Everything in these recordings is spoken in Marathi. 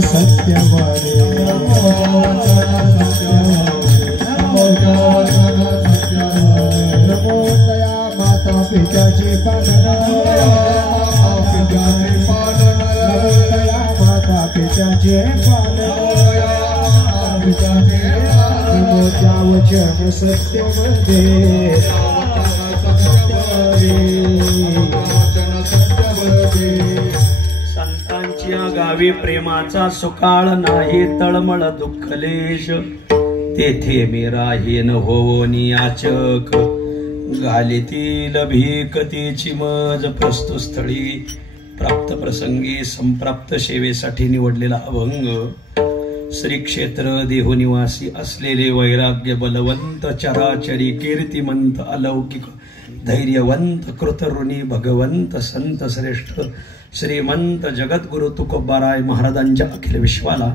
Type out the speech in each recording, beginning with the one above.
सत्यवरे नमो दया माता पित्याचे पालन नमो दया माता पित्याचे पालन नमो त्या वचन सत्यवरे संतांच्या गावी प्रेमाचा सुकाळ नाही तळमळ दुःखलेश तेथे मी राहीन होवोनी याचक घालीतील भीकतेची मज प्रस्तुस्थळी प्राप्त प्रसंगी संप्राप्त सेवेसाठी निवडलेला अभंग श्री क्षेत्र देहनिवासी असलेले वैराग्य बलवंत चराचरी कीर्तिमंत अलौकिक धैर्यवंत कृतऋणी भगवंत संत श्रेष्ठ श्रीमंत जगद्गुरु तुकोबाराय महाराजांच्या अखिल विश्वाला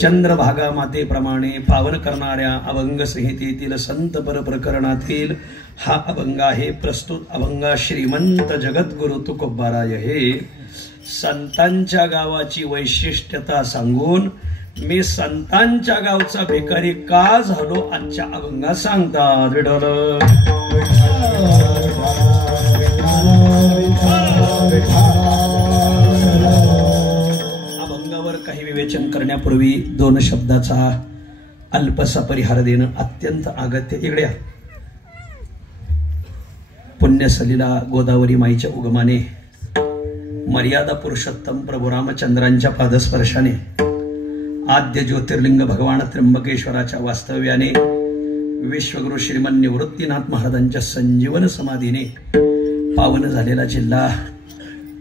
चंद्रभागा मातेप्रमाणे पावन करणाऱ्या अभंग संहितेतील संत पर प्रकरणातील हा अभंग आहे. प्रस्तुत अभंगा श्रीमंत जगद्गुरु तुकोबाराय हे संतांच्या गावाची वैशिष्ट्यता सांगून मी संतांच्या गावचा भिकारी का झालो आजच्या अभंगा सांगतात. विठ्ठल अभंगावर काही विवेचन करण्यापूर्वी दोन शब्दाचा अल्पसा परिहार देणं अत्यंत अगत्य. इकडे पुण्यसलीला गोदावरी माईच्या उगमाने मर्यादा पुरुषोत्तम प्रभू रामचंद्रांच्या पादस्पर्शाने आद्य ज्योतिर्लिंग भगवान त्र्यंबकेश्वराच्या वास्तव्याने विश्वगुरु श्रीमन निवृत्तीनाथ महाराजांच्या संजीवन समाधीने पावन झालेला जिल्हा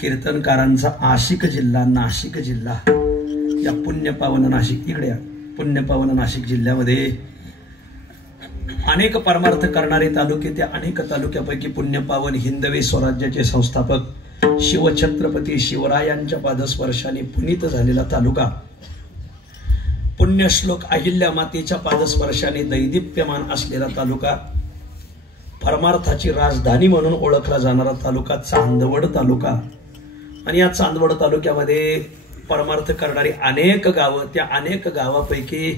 कीर्तनकारांचा आशिक जिल्हा नाशिक जिल्हा. या पुण्यपावन नाशिक इकडे पुण्यपावन नाशिक जिल्ह्यामध्ये अनेक परमार्थ करणारे तालुके, त्या अनेक तालुक्यापैकी पुण्यपावन हिंदवी स्वराज्याचे संस्थापक शिवछत्रपती शिवरायांच्या पादस्पर्शाने पुनीत झालेला तालुका, पुण्यश्लोक अहिल्या मातेच्या पादस्पर्शाने दैदिप्यमान असलेला तालुका, परमार्थाची राजधानी म्हणून ओळखला जाणारा तालुका चांदवड तालुका. आणि या चांदवड तालुक्यामध्ये परमार्थ करणारी अनेक गावं, त्या अनेक गावापैकी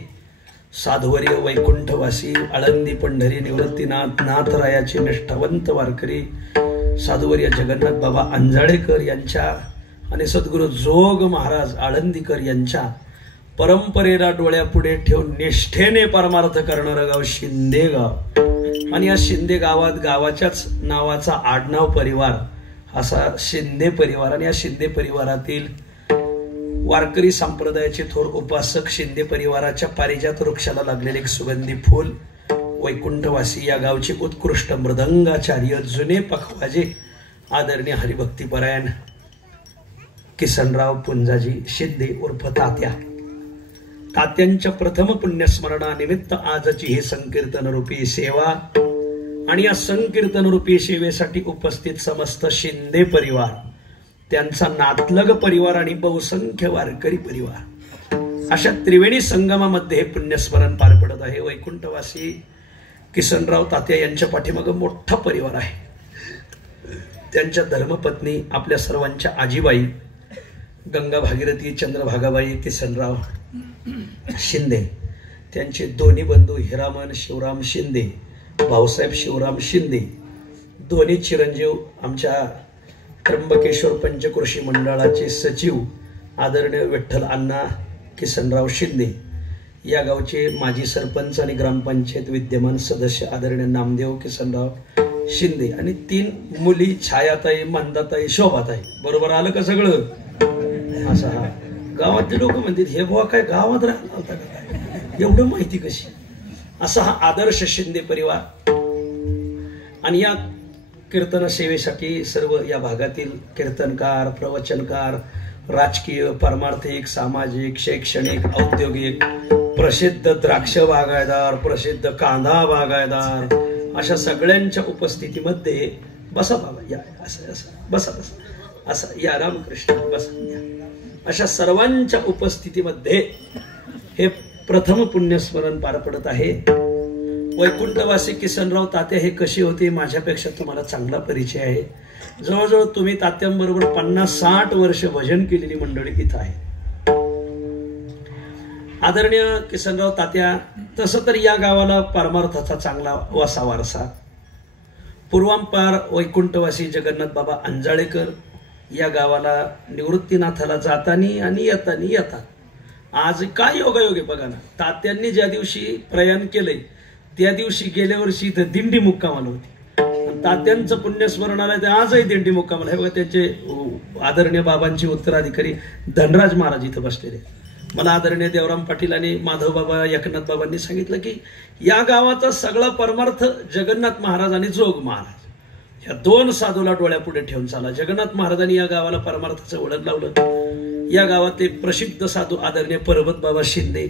साधुवर्य वैकुंठवासी आळंदी पंढरी निवृत्तीनाथ नाथरायाचे निष्ठावंत वारकरी साधुवर्य जगन्नाथ बाबा अंजाळेकर यांच्या आणि सद्गुरु जोग महाराज आळंदीकर यांच्या परंपरेला डोळ्यापुढे ठेवून निष्ठेने परमार्थ करणारं गाव शिंदे गाव. आणि या शिंदे गावात गावाच्याच नावाचा आडनाव परिवार असा शिंदे परिवार. आणि या शिंदे परिवारातील वारकरी संप्रदायाचे थोर उपासक शिंदे परिवाराच्या पारिजात वृक्षाला लागलेले एक सुगंधी फूल वैकुंठवासी या गावचे उत्कृष्ट मृदंगाचार्य जुने पखवाजे आदरणीय हरिभक्तीपरायण किसनराव पुंजाजी शिंदे उर्फ तात्या. तात्यांच्या प्रथम पुण्यस्मरणानिमित्त आजची ही संकीर्तन रूपी सेवा आणि या संकीर्तन रूपी सेवेसाठी उपस्थित समस्त शिंदे परिवार, त्यांचा नातलग परिवार आणि बहुसंख्य वारकरी परिवार अशा त्रिवेणी संगमामध्ये हे पुण्यस्मरण पार पडत आहे. वैकुंठवासी किसनराव तात्या यांच्या पाठीमागे मोठा परिवार आहे. त्यांच्या धर्मपत्नी आपल्या सर्वांच्या आजीबाई गंगा भागीरथी चंद्रभागाबाई किसनराव शिंदे, त्यांचे दोन्ही बंधू हिरामन शिवराम शिंदे, भाऊसाहेब शिवराम शिंदे, दोन्ही चिरंजीव आमच्या त्र्यंबकेश्वर पंचकृषी मंडळाचे सचिव आदरणीय विठ्ठल अण्णा किसनराव शिंदे, या गावचे माजी सरपंच आणि ग्रामपंचायत विद्यमान सदस्य आदरणीय नामदेव किसनराव शिंदे, आणि 3 मुली छायाताई, मंदाताई, शोभाताई. बरोबर आलं का सगळं? असं हा गावातले लोक म्हणतात हे बुवा काय गावात राहिला होता का काय, एवढं माहिती कशी? असा हा आदर्श शिंदे परिवार. आणि या कीर्तन सेवेसाठी सर्व या भागातील कीर्तनकार, प्रवचनकार, राजकीय, परमार्थिक, सामाजिक, शैक्षणिक, औद्योगिक, प्रसिद्ध द्राक्ष बागायतदार, प्रसिद्ध कांदा बागायतदार अशा सगळ्यांच्या उपस्थितीमध्ये बसा बाबा या, असं असं बसा बसा असं या, रामकृष्ण बसा या, अशा सर्वांच्या उपस्थितीमध्ये हे प्रथम पुण्यस्मरण पार पडत आहे. वैकुंठवासी किसनराव तात्या हे कसे होते माझ्यापेक्षा तुम्हाला चांगला परिचय आहे. जवळजवळ तुम्ही तात्यांबरोबर 50-60 वर्ष भजन केलेली मंडळी इथं आहे. आदरणीय किसनराव तात्या, तसं तर या गावाला परमार्थाचा चांगला वसा वारसा. पूर्वांपार वैकुंठवासी जगन्नाथ बाबा अंजाळेकर या गावाला निवृत्तीनाथाला जातानी आणि येतात. आज काय योगायोगे बघा ना, तात्यांनी ज्या दिवशी प्रयाण केलंय त्या दिवशी गेल्या वर्षी इथं दिंडी मुक्कामाला होती. तात्यांचं पुण्यस्मरण आलं ते आजही दिंडी मुक्कामाला आहे बघा. त्यांचे आदरणीय बाबांचे उत्तराधिकारी धनराज महाराज इथं बसलेले. मला आदरणीय देवराम पाटील आणि माधव बाबा एकनाथ बाबांनी सांगितलं की या गावाचा सगळा परमार्थ जगन्नाथ महाराज आणि जोग महाराज या दोन साधूला डोळ्यापुढे ठेवून चाला. जगन्नाथ महाराजांनी या गावाला परमार्थाचं वळण लावलं. या गावातले प्रसिद्ध साधू आदरणीय पर्वत बाबा शिंदे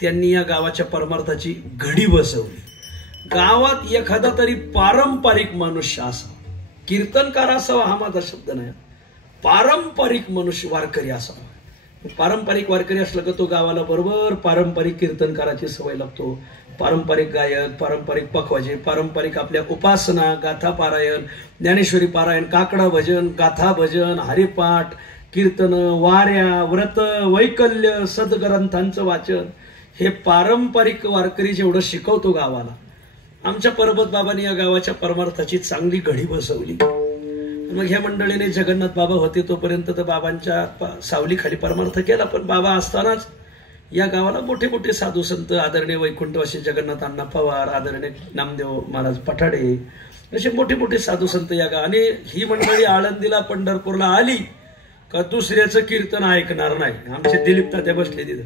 त्यांनी या गावाच्या परमार्थाची घडी बसवली. गावात एखादा तरी पारंपरिक मनुष्य असावा, कीर्तनकार असावा हा माझा शब्द नाही, पारंपरिक मनुष्य वारकरी असावा. पारंपरिक वारकरी असलं का तो गावाला बरोबर पारंपरिक कीर्तनकाराची सवय लागतो. पारंपरिक गायक, पारंपरिक पखवाजे, पारंपरिक आपल्या उपासना, गाथा पारायण, ज्ञानेश्वरी पारायण, काकडा भजन, गाथा भजन, हरिपाठ, कीर्तन, वाऱ्या, व्रत, वैकल्य, सद्ग्रंथांचं वाचन, हे पारंपरिक वारकरी जेवढं शिकवतो गावाला. आमच्या पर्वत बाबांनी या गावाच्या परमार्थाची चांगली घडी बसवली. मग ह्या मंडळीने जगन्नाथ बाबा होते तोपर्यंत तर बाबांच्या सावलीखाली परमार्थ केला. पण बाबा असतानाच या गावाला मोठे मोठे साधू संत आदरणीय वैकुंठवासी जगन्नाथ अण्णा पवार, आदरणीय नामदेव महाराज पठाडे असे मोठे मोठे साधू संत या गावाने. ही मंडळी आळंदीला पंढरपूरला आली का दुसऱ्याचं कीर्तन ऐकणार नाही. आमचे दिलीप तात्या बसले तिथं.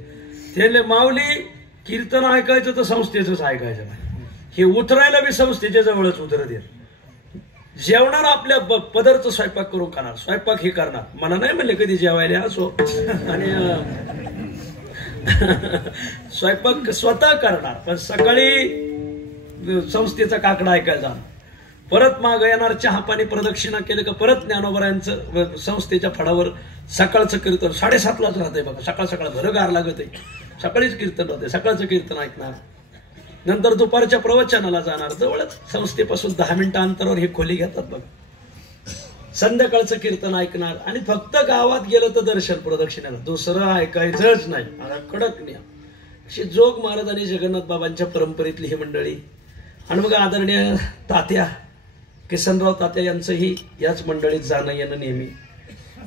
त्याने माऊली कीर्तन ऐकायचं तर संस्थेचंच ऐकायचं नाही. हे उतरायला बी संस्थेच्या जवळच उतरत येत. जेवणार आपल्या पदार्थ स्वयंपाक करून खाणार, स्वयंपाक हे करणार. मला नाही म्हणले कधी जेवायला असो, आणि स्वयंपाक स्वतः करणार. पण सकाळी संस्थेचा काकडा ऐकायला जाणार, परत माग येणार, चहा पाणी प्रदक्षिणा केलं का परत ज्ञानोबरायांचं संस्थेच्या फळावर सकाळचं कीर्तन 7:30लाच राहतंय बघा. सकाळ सकाळ घरगार लागत आहे, सकाळीच कीर्तन होते, सकाळचं कीर्तन ऐकणार. नंतर दुपारच्या प्रवचनाला जाणार. जवळच संस्थेपासून 10 मिनिटं अंतरावर हे खोली घेतात बघ. संध्याकाळचं कीर्तन ऐकणार आणि फक्त गावात गेलं तर दर्शन प्रदक्षिणेला, दुसरं ऐकायचंच नाही. आता कडक नियम. अशी जोग महाराज आणि जगन्नाथ बाबांच्या परंपरेतली ही मंडळी. आणि मग आदरणीय तात्या किसनराव तात्या यांचंही याच मंडळीत जाणं येणं नेहमी.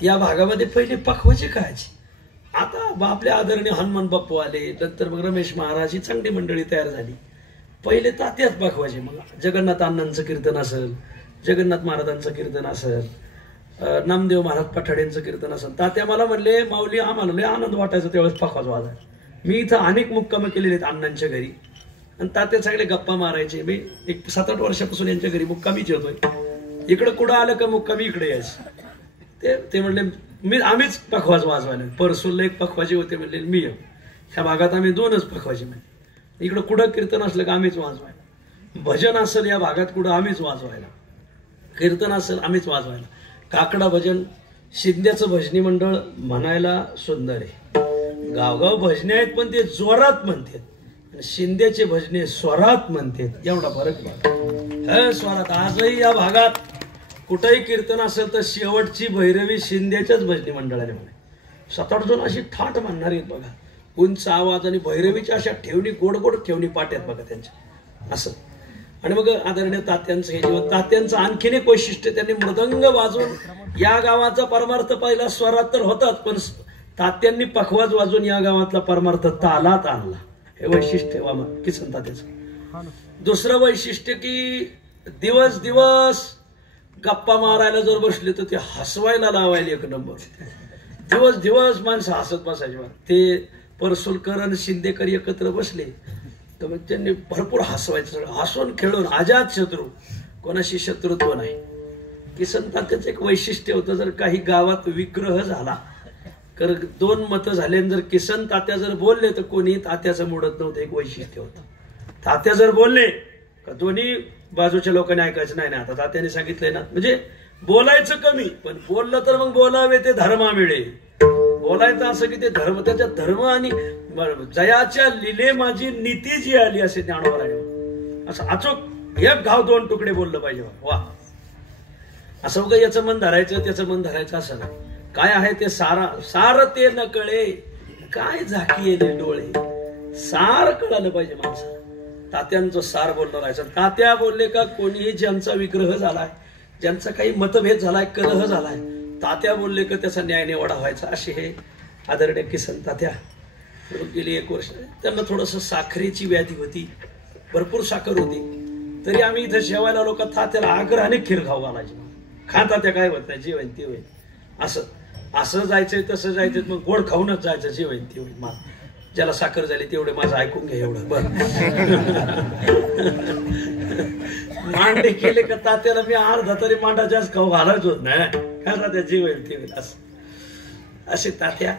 या भागामध्ये पहिले पखवाजे खायचे. आता आपल्या आदरणीय हनुमान बाप्पू आले, नंतर मग रमेश महाराज, ही चांगली मंडळी तयार झाली. पहिले तात्याच पखवाजे. मग जगन्नाथ अण्णांचं कीर्तन असेल, जगन्नाथ महाराजांचं कीर्तन असेल, नामदेव महाराज पठाडेंचं कीर्तन असेल. तात्या मला म्हणले माऊली आम्हाला लय आनंद वाटायचा त्यावेळेस पखवाज वाजायला. मी इथं अनेक मुक्काम केलेले आहेत अण्णांच्या घरी आणि तात्या चांगले गप्पा मारायचे. मी एक 7-8 वर्षापासून यांच्या घरी मुक्कामीच येतोय. इकडं कुठं आलं का मुक्कामी इकडे यायचं. ते म्हणले आम्हीच पखवाज वाजवायला. परसूला एक पखवाजी होते म्हणले मी ह्या भागात आम्ही 2च पखवाजी म्हणले. इकडं कुठं कीर्तन असलं का आम्हीच वाजवायला, भजन असेल या भागात कुठं आम्हीच वाजवायला, कीर्तन असेल आम्हीच वाजवायला. काकडा भजन, शिंद्याचं भजनी मंडळ म्हणायला सुंदर आहे. गावगाव भजने आहेत पण ते जोरात म्हणतात. शिंद्याचे भजने स्वरात म्हणतात. एवढा फरक नाही. स्वरात आजही या भागात कुठेही कीर्तन असेल तर शेवटची भैरवी शिंद्याच्याच भजनी मंडळाने म्हणे. 7-8 जण अशी ठाठ म्हणणार आहेत बघा. उंच आवाज आणि भैरवीच्या अशा ठेवणी, गोड गोड ठेवणी पाट्यात बघा त्यांच्या असं. आणि मग आदरणीय तात्यांचं हे जीवन. तात्यांचं आणखीन एक वैशिष्ट्य, त्यांनी मृदंग वाजवून या गावाचा परमार्थ पहिला स्वरात तर होताच, पण तात्यांनी पखवाज वाजवून या गावातला परमार्थ तालात आणला. हे वैशिष्ट्य किसन तात्याचं. दुसरं वैशिष्ट्य की दिवस दिवस गप्पा मारायला जर बसले तर ते हसवायला लावायला एक नंबर. दिवस दिवस माणसं हसत बसायचे. ते परसुलकर आणि शिंदेकर एकत्र बसले तर मग त्यांनी भरपूर हसवायचं. सगळं हसून खेळून अजात शत्रू, कोणाशी शत्रुत्व नाही. किसन तात्याचं एक वैशिष्ट्य होतं, जर काही गावात विग्रह झाला तर 2 मतं झाले, जर किसन तात्या जर बोलले तर कोणी तात्याचं मोडत नव्हतं. एक वैशिष्ट्य होतं. तात्या जर बोलले का दोन्ही बाजूच्या लोकांनी ऐकायचं नाही. आता तात्याने सांगितलंय ना, म्हणजे बोलायचं कमी, पण बोललं तर मग बोलावे ते धर्मा मिळेल. बोलायचं असं की ते धर्म, त्याच्या धर्म आणि जयाच्या लिले माझी नीती जी आली असे ज्ञानोबा आहे. असं अचूक 1 घाव 2 तुकडे बोललं पाहिजे. वा, असं उगा याचं मन धरायचं त्याचं मन धरायचं असं नाही. काय आहे ते सार ते न कळे, काय झाकी येणे डोळे. सार कळालं पाहिजे माणसाला. तात्यांचं सार बोलणं राहायचं. तात्या बोलले का कोणीही ज्यांचा विग्रह झालाय, ज्यांचा काही मतभेद झालाय, कलह झालाय, तात्या बोलले का त्याचा न्याय निवाडा व्हायचा. असे हे आदरणीय किसन तात्या. गेली 1 वर्ष त्यांना थोडस साखरेची व्याधी होती, भरपूर साखर होती. तरी आम्ही इथं जेवायला लोक तात्याला आग्रहाने खीर खाऊ घालायची. खा तात्या, काय होत नाही, जे होईल ते होईल. असं जायचंय तसं जायचंय, मग गोड खाऊनच जायचं, जे होईल ते होईल. ज्याला साखर झाली तेवढे माझं ऐकून घ्या एवढं बरं. मांडे केले का तात्याला मी अर्धा तरी मांडा जास्त खाऊ घालायचो नाही. काय तात्या, जे होईल ते होईल. असे तात्या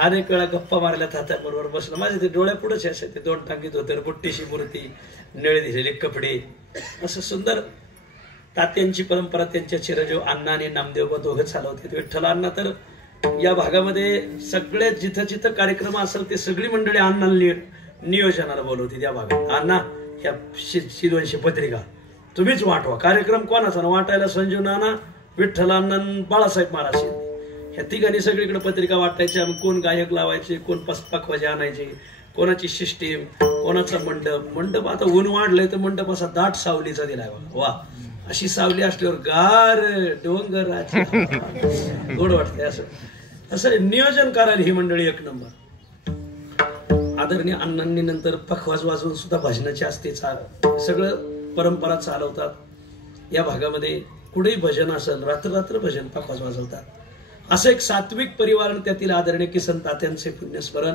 अनेक वेळा गप्पा मारल्या तात्याबरोबर बसलं. माझे ते डोळ्या पुढेच असे ते 2 टांगीत होते, बुट्टीशी मूर्ती, निळे दिलेले कपडे, असं सुंदर. तात्यांची परंपरा त्यांच्या चिरंजीव अण्णा आणि नामदेव दोघं चालवते. विठ्ठल अण्णा तर या भागामध्ये सगळे जिथं जिथं कार्यक्रम असेल ते सगळी मंडळी अण्णांना नियोजनाला बोलवते. त्या भागात अण्णा ह्या 200 पत्रिका तुम्हीच वाटवा. कार्यक्रम कोणाचा ना वाटायला संजीव नाना, विठ्ठल अण्णा, बाळासाहेब महाराज ह्या तिघांनी सगळीकडे पत्रिका वाटायच्या. कोण गायक लावायचे, कोण पखवाजे आणायचे, कोणाची सिस्टीम, कोणाचा मंडप. आता ऊन वाढलंय तर मंडप असा दाट सावलीचा दिलाय बघा. वा, अशी सावली असल्यावर गार डोंगर गोड वाटतंय. असं नियोजन करायला ही मंडळी 1 नंबर. आदरणीय अण्णांनी नंतर पखवाज वाजवून सुद्धा भजनाची असते, सगळं परंपरा चालवतात. या भागामध्ये कुठेही भजन असेल, रात्र भजन पखवाज वाजवतात. असं एक सात्विक परिवार. त्यातील आदरणीय किसन तात्यांचे पुण्यस्मरण.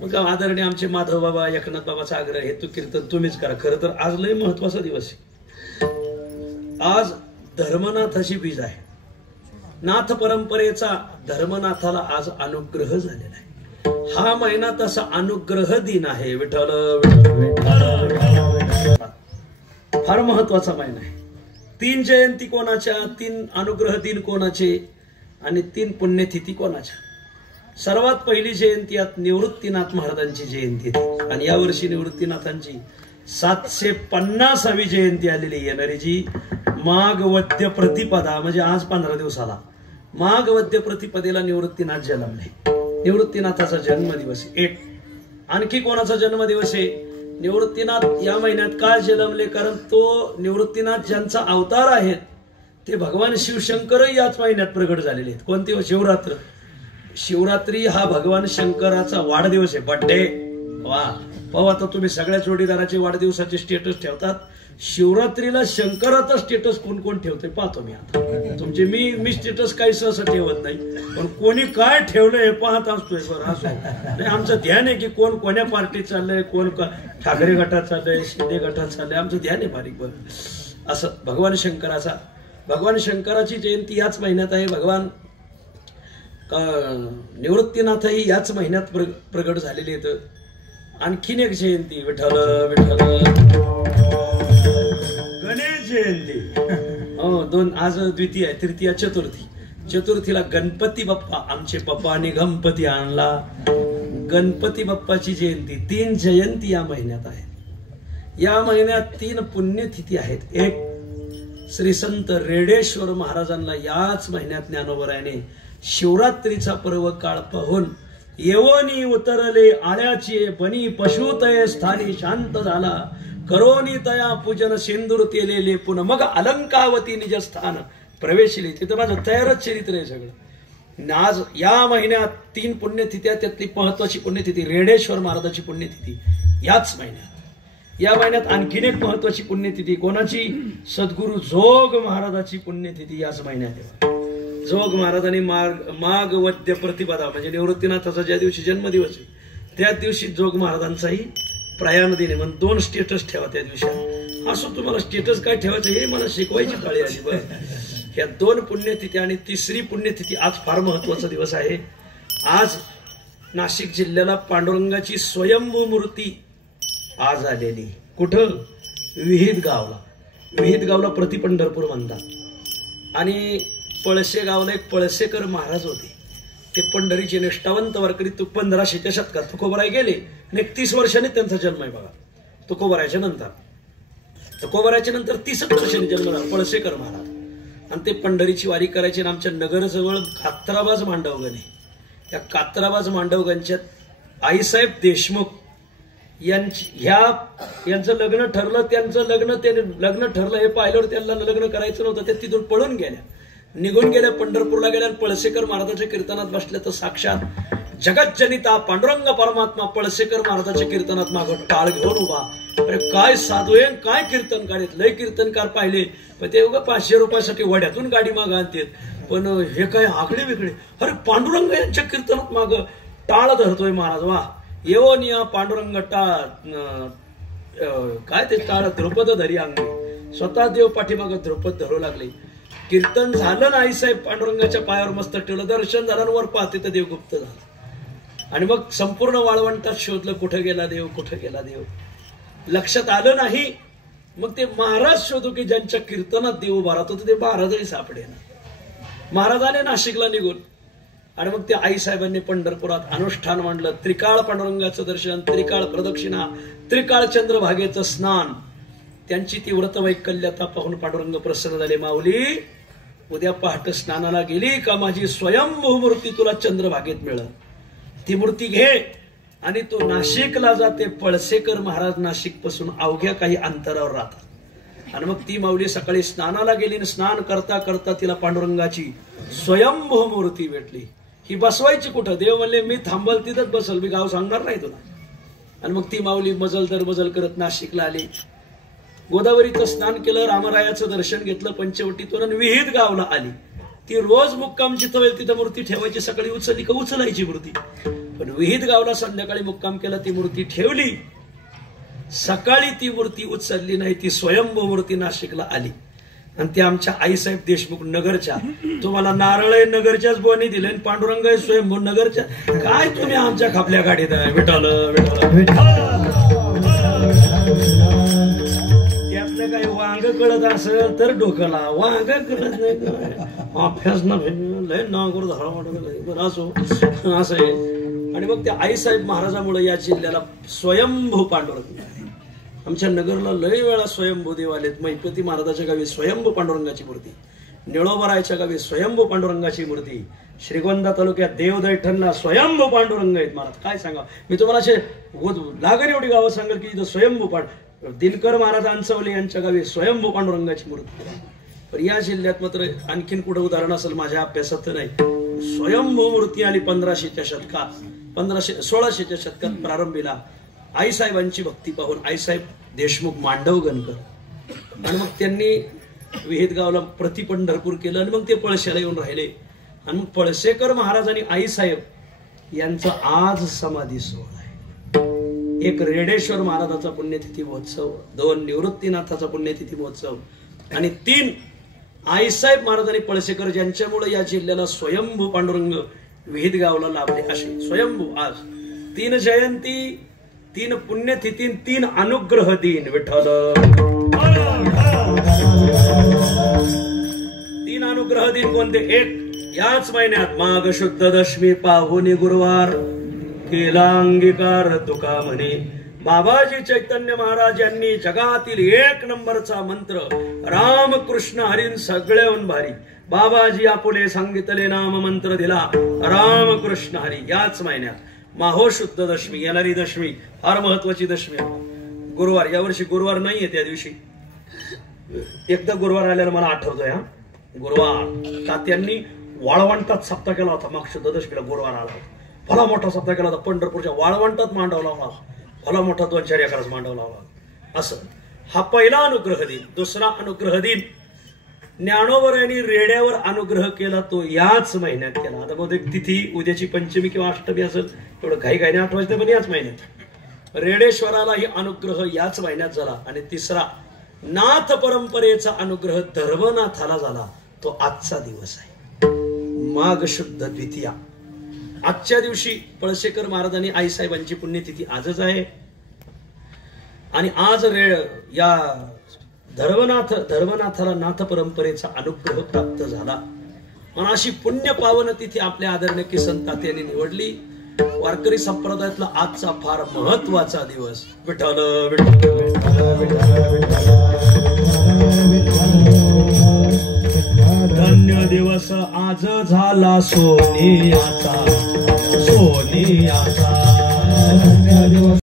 मग आदरणीय आमचे माधव बाबा, एकनाथ बाबाचा आग्रह, हे तू कीर्तन तुम्हीच करा. खरं तर आज लय महत्वाचा दिवस आहे. आज धर्मनाथाची बीज आहे. नाथ परंपरेचा धर्मनाथाला आज अनुग्रह झालेला आहे. हा महिना तसा अनुग्रह दिन आहे. विठ्ठल फार महत्वाचा महिना आहे. 3 जयंती कोणाच्या, 3 अनुग्रह दिन कोणाचे आणि 3 पुण्यतिथी कोणाच्या. सर्वात पहिली जयंती यात निवृत्तीनाथ महाराजांची जयंती आहे. आणि यावर्षी निवृत्तीनाथांची 750वी जयंती आलेली. येणारी जी माघ वद्य प्रतिपदा, म्हणजे आज 15 दिवसाला माघ वद्य प्रतिपदेला निवृत्तीनाथ जन्मले. निवृत्तीनाथाचा जन्मदिवस. एक आणखी कोणाचा जन्मदिवस आहे? निवृत्तीनाथ या महिन्यात का जन्मले? कारण तो निवृत्तीनाथ ज्यांचा अवतार आहेत ते भगवान शिवशंकर याच महिन्यात प्रगट झालेले आहेत. कोणते? शिवरात्र. शिवरात्री हा भगवान शंकराचा वाढदिवस आहे, बर्थडे. वा, पाहू आता तुम्ही सगळ्या जोडीदाराचे वाढदिवसाचे स्टेटस ठेवतात. शिवरात्रीला शंकराचा स्टेटस कोण कोण ठेवतोय पाहतो मी आता. तुमचे मी स्टेटस काही सहसा ठेवत नाही, पण कोणी काय ठेवलं हे पाहत असतोय. बरं, असं नाही, आमचं ध्यान आहे की कोण कोण्या पार्टीत चाललंय, कोण ठाकरे गटात चाललंय, शिंदे गटात चाललंय, आमचं ध्यान आहे बारीक. बरं, असं भगवान शंकराची जयंती याच महिन्यात आहे. भगवान निवृत्तीनाथही याच महिन्यात प्रगट झालेले आहेत. आणखीन एक जयंती, विठ्ठल गणेश जयंती. हो, 2 आज द्वितीय, तृतीय, चतुर्थी. चतुर्थीला गणपती बाप्पा, आमचे पप्पाने गणपती आणला. गणपती बाप्पाची जयंती. 3 जयंती या महिन्यात आहेत. या महिन्यात 3 पुण्यतिथी आहेत. एक, श्री संत रेडेश्वर महाराजांना याच महिन्यात ज्ञानोबरायाने शिवरात्रीचा पर्व काळ पाहून येवोनी उतरले आळ्याचे बनी पशुतय स्थानी शांत झाला करोनी तया पूजन सिंदूर तेलेले पुन्हा मग अलंकावती निजस्थान प्रवेशले. तिथं माझं तयारच चरित्र आहे सगळं. आज या महिन्यात 3 पुण्यतिथ्या, त्यातली महत्वाची पुण्यतिथी रेडेश्वर महाराजाची पुण्यतिथी याच महिन्यात. या महिन्यात आणखीन एक महत्वाची पुण्यतिथी कोणाची? सद्गुरु जोग महाराजाची पुण्यतिथी याच महिन्यात आहे. जोग महाराजांनी माघ वद्य प्रतिपदा म्हणजे निवृत्तीनाथाचा ज्या दिवशी जन्मदिवस आहे त्याच दिवशी जोग महाराजांचाही प्रयाण दिन आहे. म्हणून 2 स्टेटस ठेवा त्या दिवशी. असं तुम्हाला स्टेटस काय ठेवायचं हे मला शिकवायची पाळी आली. बरं, ह्या 2 पुण्यतिथी आणि 3री पुण्यतिथी आज फार महत्वाचा दिवस आहे. आज नाशिक जिल्ह्याला पांडुरंगाची स्वयंभू मूर्ती आज आलेली. कुठं? विहित गावला प्रतिपंढरपूर म्हणतात. आणि पळसे गावला एक पळसेकर महाराज होते. ते पंढरीचे निष्ठावंत वारकरी. 1500च्या शतकात तुकोबराय गेले आणि 31 वर्षांनी त्यांचा जन्म आहे बघा. तुकोबरायच्या नंतर 30 वर्षांनी जन्म झाला पळसेकर महाराज. आणि ते पंढरीची वारी करायचे. आणि आमच्या नगरजवळ कात्राबाज मांडवगण आहे. त्या कात्राबाज मांडवगणच्या आईसाहेब देशमुख यांचं लग्न ठरलं, त्यांचं लग्न ठरलं हे पाहिल्यावर त्यांना लग्न करायचं नव्हतं, ते तिथून पळून गेल्या, निघून गेल्या, पंढरपूरला गेल्या. पळसेकर महाराजाच्या कीर्तनात बसल्या तर साक्षात जगज्जनिता पांडुरंग परमात्मा पळसेकर महाराजाच्या कीर्तनात मागं टाळ घेऊन उभा. अरे काय साधू आहे, काय कीर्तनकार आहेत, लय कीर्तनकार पाहिले, पण ते उगा 500 रुपयासाठी वड्यातून गाडी मागं आणतात, पण हे काय आकडे वेगळे. अरे पांडुरंग यांच्या कीर्तनात मागं टाळ धरतोय महाराज, वा येऊन या पांडुरंग काय ते टाळ ध्रुपद धरी अंगी, स्वतः देव पाठीमागं ध्रुपद धरू लागले. कीर्तन झालं ना, आईसाहेब पांडुरंगाच्या पायावर मस्त ठेवलं, दर्शन झालं, वर पाहते तर देव गुप्त झाला. आणि मग संपूर्ण वाळवंटात शोधलं, कुठं गेला देव, कुठं गेला देव, लक्षात आलं नाही. मग ते महाराज शोधू की ज्यांच्या कीर्तनात देव उभा राहतो, ते महाराजही सापडेना. महाराजाने नाशिकला निघून, आणि मग ते आईसाहेबांनी पंढरपुरात अनुष्ठान मांडलं. त्रिकाळ पांडुरंगाचं दर्शन, त्रिकाळ प्रदक्षिणा, त्रिकाळ चंद्रभागेचं स्नान. त्यांची ती व्रतवैकल्यता पाहून पांडुरंग प्रसन्न झाले. माऊली उद्या पहाटे स्नानाला गेली का माझी स्वयंभू मूर्ती तुला चंद्रभागेत मिळेल, ती मूर्ती घे आणि तू नाशिकला जाते. पळसेकर महाराज नाशिक पासून अवघ्या काही अंतरावर राहतात. आणि मग ती माऊली सकाळी स्नानाला गेली, आणि स्नान करता करता तिला पांडुरंगाची स्वयंभू मूर्ती भेटली. ही बसवायची कुठं, देव म्हणले मी थांबल तिथंच बसल, मी गाव सांगणार नाही तुला. आणि मग ती माऊली मजल दर मजल करत नाशिकला आली. गोदावरीचं स्नान केलं, रामरायाचं दर्शन घेतलं, पंचवटीतून, आणि विहित गावला आली. ती रोज मुक्काम जिथं वेळ तिथं मूर्ती ठेवायची, सकाळी उचलली का उचलायची मूर्ती. पण विहित गावला संध्याकाळी मुक्काम केला, ती मूर्ती ठेवली. सकाळी ती मूर्ती उचलली नाही, ती स्वयंभू मूर्ती नाशिकला आली. आणि ते आमच्या आईसाहेब देशमुख नगरच्या, तुम्हाला नारळ नगरच्याच बोनी दिले, पांडुरंग स्वयंभू नगरच्या, काय तुम्ही आमच्या खापल्या गाडीत आहे, विठाल त्यातलं काही वांग कळत असेल तर डोकला, वांग कळत नाही अभ्यास ना लय नागोर धरा वाटत असो असं आहे. आणि मग त्या आईसाहेब महाराजामुळे या जिल्ह्याला स्वयंभू पांडुरंग, आमच्या नगरला लय वेळा स्वयंभू देव आलेत. मैपती महाराजाच्या गावी स्वयंभू पांडुरंगाची मूर्ती, निळोबरायच्या गावी स्वयंभू पांडुरंगाची मूर्ती, श्रीगोंदा तालुक्यात देवदैठणला स्वयंभू पांडुरंग आहेत. महाराज काय सांगा, मी तुम्हाला असे लागण एवढी गावं सांगेल की इथं स्वयंभू दिनकर महाराज अंचवले यांच्या गावी स्वयंभू पांडुरंगाची मूर्ती. पण या जिल्ह्यात मात्र आणखीन कुठं उदाहरण असेल माझ्या अभ्यासात नाही. स्वयंभू मूर्ती आली 1500च्या शतकात, 1600च्या शतकात प्रारंभीला. आईसाहेबांची भक्ती पाहून आईसाहेब देशमुख मांडवगणकर, आणि मग त्यांनी विहित गावला प्रति पंढरपूर केलं, आणि मग ते पळश्याला येऊन राहिले. आणि मग पळसेकर महाराज आणि आईसाहेब यांचा आज समाधी सोहळा आहे. एक रेडेश्वर महाराजाचा पुण्यतिथी महोत्सव, 2 निवृत्तीनाथाचा पुण्यतिथी महोत्सव, आणि 3 आईसाहेब महाराज आणि पळसेकर ज्यांच्यामुळे या जिल्ह्याला स्वयंभू पांडुरंग विहित गावला लाभले. असे स्वयंभू आज 3 जयंती, 3 पुण्यतिथी, 3 अनुग्रह दिन. विठ्ठल 3 अनुग्रह दिन कोणते? एक याच महिन्यात माघ शुद्ध दशमी पाहुणी गुरुवार केला अंगीकार तुका म्हणे. बाबाजी चैतन्य महाराज यांनी जगातील 1 नंबरचा मंत्र रामकृष्ण हरीन सगळ्याहून भारी बाबाजी आपुले सांगितले नाम मंत्र दिला रामकृष्ण हरी. याच महिन्यात माहो शुद्ध दशमी, येणारी दशमी फार महत्वाची दशमी आहे. गुरुवार, यावर्षी गुरुवार नाहीये. त्या दिवशी एकदा गुरुवार आल्याला मला आठवतोय. गुरुवार तात्यांनी वाळवंटात सप्ताह केला होता. मग शुद्ध दशमीला गुरुवार आला होता. भला मोठा सप्ताह केला होता. पंढरपूरच्या वाळवंटात मांडव लावला, भला मोठा 2-4 एकराच मांडव लावला. असं हा पहिला अनुग्रह दिन. दुसरा अनुग्रह दिन ज्ञानोबर यांनी रेड्यावर अनुग्रह केला, तो याच महिन्यात केला. आता बहुतेक तिथी उद्याची पंचमी किंवा अष्टमी असेल, एवढं घाई घाईने आठवायचं, पण याच महिन्यात रेडेश्वराला ही अनुग्रह याच महिन्यात झाला. आणि तिसरा नाथ परंपरेचा अनुग्रह धर्मनाथाला झाला, तो आजचा दिवस आहे, माघ शुद्ध द्वितीया. आजच्या दिवशी पळसेकर महाराज आणि आईसाहेबांची पुण्यतिथी आजच आहे. आणि आज या धर्मनाथाला नाथ परंपरेचा अनुग्रह प्राप्त झाला. म्हणून अशी पुण्य पावन तिथी आपल्या आदरणीय किसन तात्यांनी निवडली. वारकरी संप्रदायातला आजचा फार महत्वाचा दिवस. विठ्ठल धन्य दिवस आज झाला सोनियाचा, सोनियाचा.